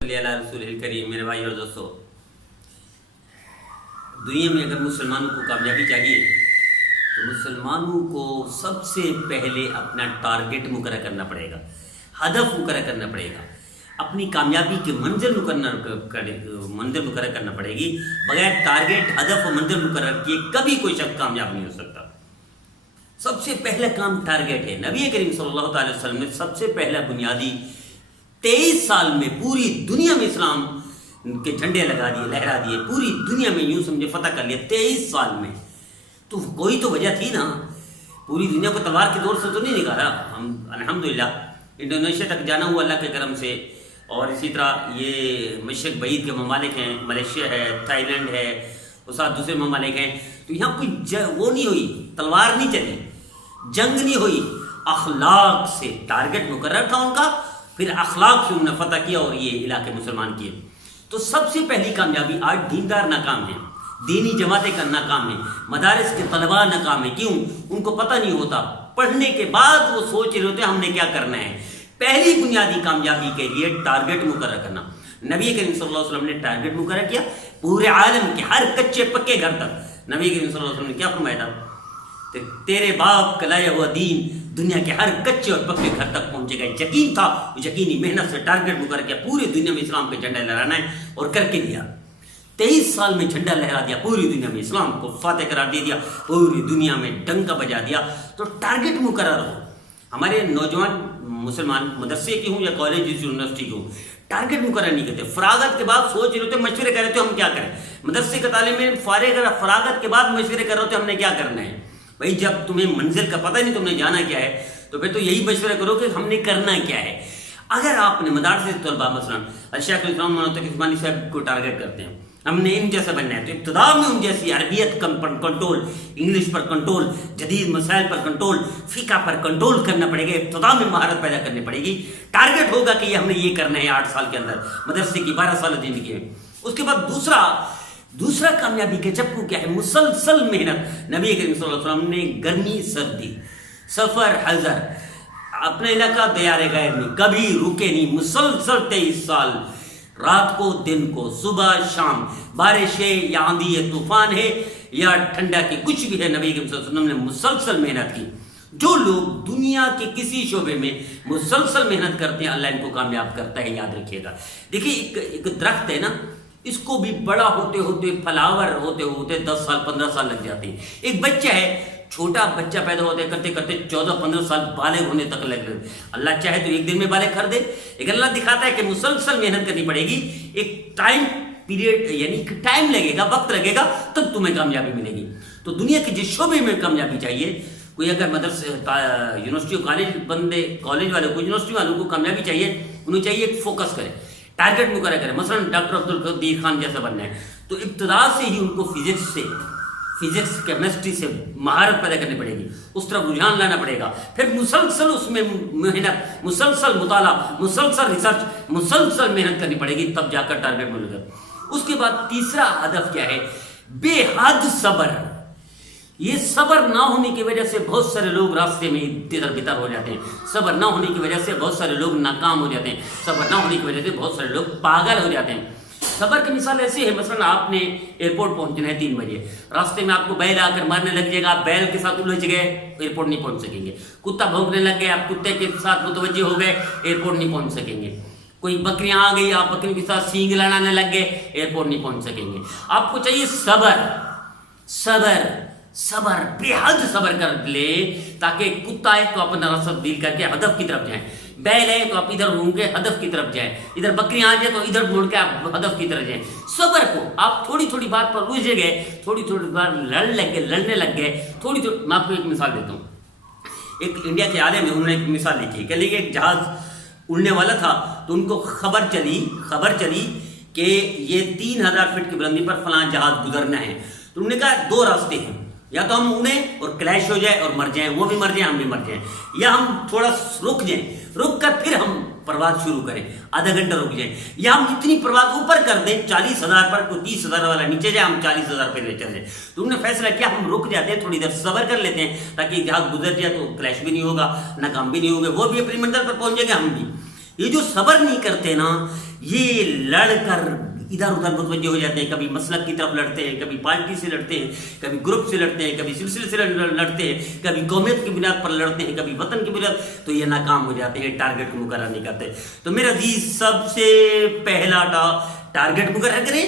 रसूल करीम। मेरे भाई और दोस्तों, दुनिया में अगर मुसलमानों को कामयाबी चाहिए तो मुसलमानों को सबसे पहले अपना टारगेट मुकर्रर करना पड़ेगा, हदफ मुकर्रर करना पड़ेगा, अपनी कामयाबी की मंजिल मुकर्रर करना पड़ेगी। बगैर टारगेट, हदफ और मंजिल मुकर्रर किए कभी कोई शख्स कामयाब नहीं हो सकता। सबसे पहला काम टारगेट है। नबी करीम सल्लल्लाहु अलैहि वसल्लम ने सबसे पहला बुनियादी 23 साल में पूरी दुनिया में इस्लाम के झंडे लगा दिए, लहरा दिए, पूरी दुनिया में यूं समझे फतह कर लिया 23 साल में। तो कोई तो वजह थी ना, पूरी दुनिया को तलवार के दौर से तो नहीं निकाला। हम अल्हम्दुलिल्लाह इंडोनेशिया तक जाना हुआ अल्लाह के करम से, और इसी तरह ये मशरक़ बईद के ममालिक हैं, मलेशिया है, थाईलैंड है, और साथ दूसरे ममालिक हैं। तो यहाँ कोई वो नहीं हुई, तलवार नहीं चली, जंग नहीं हुई, अखलाक से टारगेट मुकर्रर था उनका, फिर अखलाक से उन्होंने फतह किया और ये इलाके मुसलमान किए। तो सबसे पहली कामयाबी, आज दीनदार नाकाम है, दीनी जमातें का नाकाम है, मदारिस के तलबा नाकाम है। क्यों? उनको पता नहीं होता, पढ़ने के बाद वो सोच रहे होते हमने क्या करना है। पहली बुनियादी कामयाबी के लिए टारगेट मुकर्रर करना। नबी करीम सल्लल्लाहु अलैहि वसल्लम ने टारगेट मुकर्रर किया पूरे आलम के हर कच्चे पक्के घर तक। नबी करीम सल्लल्लाहु अलैहि वसल्लम ने क्या फरमाया था? तेरे बाप का लाया हुआ दीन दुनिया के हर कच्चे और पक्के घर तक पहुंचेगा। यकीन था, यकीनी मेहनत से टारगेट मुकर्रर किया, पूरी दुनिया में इस्लाम के झंडा लहराना है, और करके दिया। 23 साल में झंडा लहरा दिया, पूरी दुनिया में इस्लाम को फातेह करार दे दिया, पूरी दुनिया में डंका बजा दिया। तो टारगेट मुकर्रर हो। हमारे नौजवान मुसलमान मदरसे की हूँ या कॉलेज यूनिवर्सिटी की हूँ, टारगेट मुकर्रर नहीं करते। फरागत के बाद सोच रहे होते, मशवरे कर रहे थे हम क्या करें। मदरसे के तालीम में फरागत के बाद मशवरे कर रहे होते हमने क्या करना है। भाई जब तुम्हें मंजिल का पता नहीं, तुमने जाना क्या है, तो फिर तो यही मशवरा करो कि हमने करना क्या है। अगर आपने मदारसे तलबा मसलन शेख इस्लाम उस्मानी साहब को टारगेट करते हैं, हमने इन जैसा बनना है, तो इब्तिदा में उन जैसी अरबियत पर कंट्रोल, इंग्लिश पर कंट्रोल, जदीद मसाइल पर कंट्रोल, फ़िक़्ह पर कंट्रोल करना पड़ेगा। इब्तिदा में महारत पैदा करनी पड़ेगी। टारगेट होगा कि ये हमने ये करना है 8 साल के अंदर, मदरसे की 12 साल ज़िंदगी में। उसके बाद दूसरा कामयाबी का चप्पू क्या है? मुसलसल मेहनत। नबी करीम सल्लल्लाहु अलैहि वसल्लम ने गर्मी सर्दी, सफ़र हज़र, अपना इलाका दयारे गैर में कभी रुके नहीं। मुसलसल 23 साल, रात को दिन को, सुबह शाम, बारिश है या आंधी है, तूफान है या ठंडा की, कुछ भी है, नबी करीम सल्लल्लाहु अलैहि वसल्लम ने मुसलसल मेहनत की। जो लोग दुनिया के किसी शोबे में मुसलसल मेहनत करते हैं, अल्लाह इनको कामयाब करता है, याद रखिएगा। देखिए एक दरख्त है ना, इसको भी बड़ा होते होते, फ्लावर होते होते 10 साल 15 साल लग जाते हैं। एक बच्चा है, छोटा बच्चा पैदा होते करते करते 14-15 साल बालिग होने तक लग गए। अल्लाह चाहे तो एक दिन में बालिग कर दे, लेकिन अल्लाह दिखाता है कि मुसलसल मेहनत करनी पड़ेगी। एक टाइम पीरियड, यानी कि टाइम लगेगा, वक्त लगेगा, तब तुम्हें कामयाबी मिलेगी। तो दुनिया के जिस शोबे में कामयाबी चाहिए, कोई अगर मदरसे यूनिवर्सिटी कॉलेज वालों को, यूनिवर्सिटी वालों को कामयाबी चाहिए, उन्हें चाहिए फोकस करें, टारगेट मुकर्रर करें। मसलन डॉक्टर अब्दुल कदीर खान जैसा बनना है, तो इब्तिदा से ही उनको फिजिक्स केमिस्ट्री से महारत पैदा करनी पड़ेगी, उस तरफ रुझान लाना पड़ेगा। फिर मुसलसल उसमें मेहनत, मुसलसल मुताला, मुसलसल रिसर्च, मुसलसल मेहनत करनी पड़ेगी, तब जाकर टारगेट मिलेगा। उसके बाद तीसरा हदफ क्या है? बेहद सब्र। ये सब्र ना होने की वजह से बहुत सारे लोग रास्ते में तितर बितर हो जाते हैं। सब्र ना होने की वजह से बहुत सारे लोग नाकाम हो जाते हैं। सब्र ना होने की वजह से बहुत सारे लोग पागल हो जाते हैं। सब्र की मिसाल ऐसी है, मसलन आपने एयरपोर्ट पहुंचना है 3 बजे, रास्ते में आपको बैल आकर मारने लग जाएगा, आप बैल के साथ उलझ गए, एयरपोर्ट नहीं पहुंच सकेंगे। कुत्ता भौंकने लग गए, आप कुत्ते के साथ मुतवज्जे हो गए, एयरपोर्ट नहीं पहुंच सकेंगे। कोई बकरियां आ गई, आप बकरियों के साथ सींग लड़ाने लग गए, एयरपोर्ट नहीं पहुंच सकेंगे। आपको चाहिए सबर, बेहद सबर कर ले, ताकि कुत्ता है तो अपना रास्ता तब्दील करके हदफ की तरफ जाए, बैल है तो आप इधर घूम के हदफ की तरफ जाए, इधर बकरियां आ जाए तो इधर मुड़ के आप हदफ की तरफ जाए। सबर को आप थोड़ी थोड़ी बात पर उलझ गए, थोड़ी थोड़ी बार लड़ने लग गए, थोड़ी मैं आपको एक मिसाल देता हूँ। एक इंडिया के आलम में उन्होंने एक मिसाल लिखी, कह लीजिए एक जहाज उड़ने वाला था, तो उनको खबर चली कि ये 3000 फीट की बुलंदी पर फलां जहाज गुजरना है। तो उन्होंने कहा 2 रास्ते हैं, या तो हम उड़े और क्रैश हो जाए और मर जाएं, वो भी मर जाए, हम भी मर जाएं, या हम थोड़ा रुक जाएं, रुक कर फिर हम परवाज शुरू करें, आधा घंटा रुक जाएं, या हम इतनी परवाज ऊपर कर दें 40,000 पर, कोई 30,000 वाला नीचे जाए, हम 40,000 पे ले चल जाए। तो उन्होंने फैसला किया हम रुक जाते हैं, थोड़ी देर सब्र कर लेते हैं, ताकि जहाज गुजर जाए तो क्रैश भी नहीं होगा, नाकाम भी नहीं होगा, वो भी अपनी मंजिल पर पहुंच जाएगा, हम भी। یہ جو صبر نہیں کرتے نا، یہ لڑ کر ادھر ادھر متوجہ ہو جاتے ہیں، کبھی مسلک کی طرف لڑتے ہیں، کبھی پارٹی سے لڑتے ہیں، کبھی گروپ سے لڑتے ہیں، کبھی سلسلے سے لڑتے ہیں، کبھی قومیت کی بنیاد پر لڑتے ہیں، کبھی وطن کی بنیاد، تو یہ ناکام ہو جاتے ہیں، ٹارگٹ کو مقرر نہیں کرتے۔ تو میرا عزیز، سب سے پہلا ٹارگٹ مقرر کریں،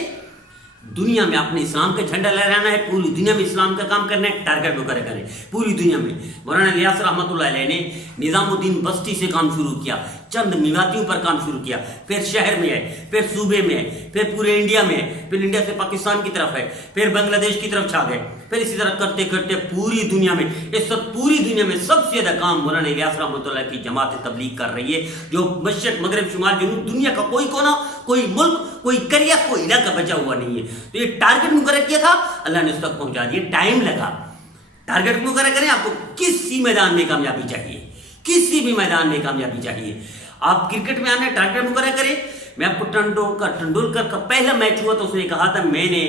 دنیا میں اپنے اسلام کا جھنڈا لہرانا ہے، پوری دنیا میں اسلام کا کام کرنا ہے، ٹارگٹ مقرر کریں پوری دنیا میں۔ مولانا الیاس رحمۃ اللہ علیہ نے نظام الدین بستی سے کام شروع کیا، چند میواتیوں پر کام شروع کیا، پھر شہر میں ہے، پھر صوبے میں ہے، پھر پورے انڈیا میں ہے، پھر انڈیا سے پاکستان کی طرف ہے، پھر بنگلہ دیش کی طرف چھا گئے، پھر اسی طرح کرتے کرتے پوری دنیا میں، اس وقت پوری دنیا میں سب سے زیادہ کام مولانا الیاس رحمۃ اللہ کی جماعت تبلیغ کر رہی ہے، جو مشرق مغرب شمال جنوب دنیا کا کوئی کونا، کوئی ملک، کوئی قریہ، کوئی علاقہ بچا ہوا نہیں ہے۔ تو یہ ٹارگٹ مقرر کیا تھا، اللہ نے اس تک پہنچا دیا، ٹائم لگا۔ ٹارگٹ مقرر کریں، آپ کو کسی میدان میں کامیابی چاہیے، کسی بھی میدان میں کامیابی چاہیے۔ آپ کرکٹ میں آنے ٹارگٹ مقرر کریں۔ میں آپ کو ٹنڈولکر کا پہلا میچ ہوا تو اس نے کہا تھا میں نے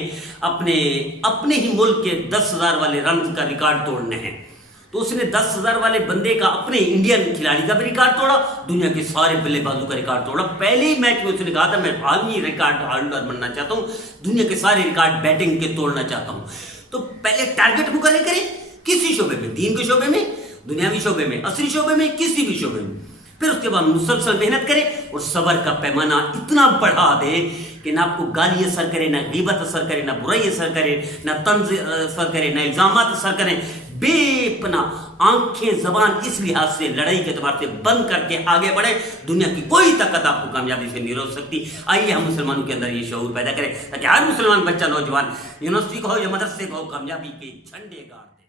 اپنے ہی ملک کے 10,000 والے رن کا ریکارڈ توڑنے ہیں، تو اس نے 10,000 والے بندے کا، اپنے انڈین کھلاڑی کا بھی ریکارڈ توڑا، دنیا کے سارے بلے بازوں کا ریکارڈ توڑا۔ پہلے ہی میچ میں اس نے کہا تھا میں عالمی ریکارڈ ہولڈر بننا چاہتا ہوں، دنیا کے سارے ریکارڈ بیٹنگ کے توڑنا چاہتا ہوں۔ تو پہلے ٹارگٹ مقرر کریں، کسی شعبے میں، دین کے شعبے میں، دنیاوی شعبے میں، عصری شعبے میں، کسی بھی شعبے میں، پھر اس کے بعد مسلسل محنت کریں اور صبر کا پیمانہ اتنا بڑھا دیں کہ نہ آپ کو گالی اثر کرے، نہ غیبت اثر کرے، نہ برائی اثر کرے، نہ طنز اثر کرے، نہ الزامات اثر کریں، بے پناہ آنکھیں زبان اس لحاظ سے لڑائی کے اعتبار سے بند کر کے آگے بڑھے، دنیا کی کوئی طاقت آپ کو کامیابی سے نہیں روک سکتی۔ آئیے ہم مسلمانوں کے اندر یہ شعور پیدا کریں تاکہ ہر مسلمان بچہ، نوجوان، یونیورسٹی کا ہو یا مدرسے کا ہو، کامیابی کے جھنڈے گاڑ دے۔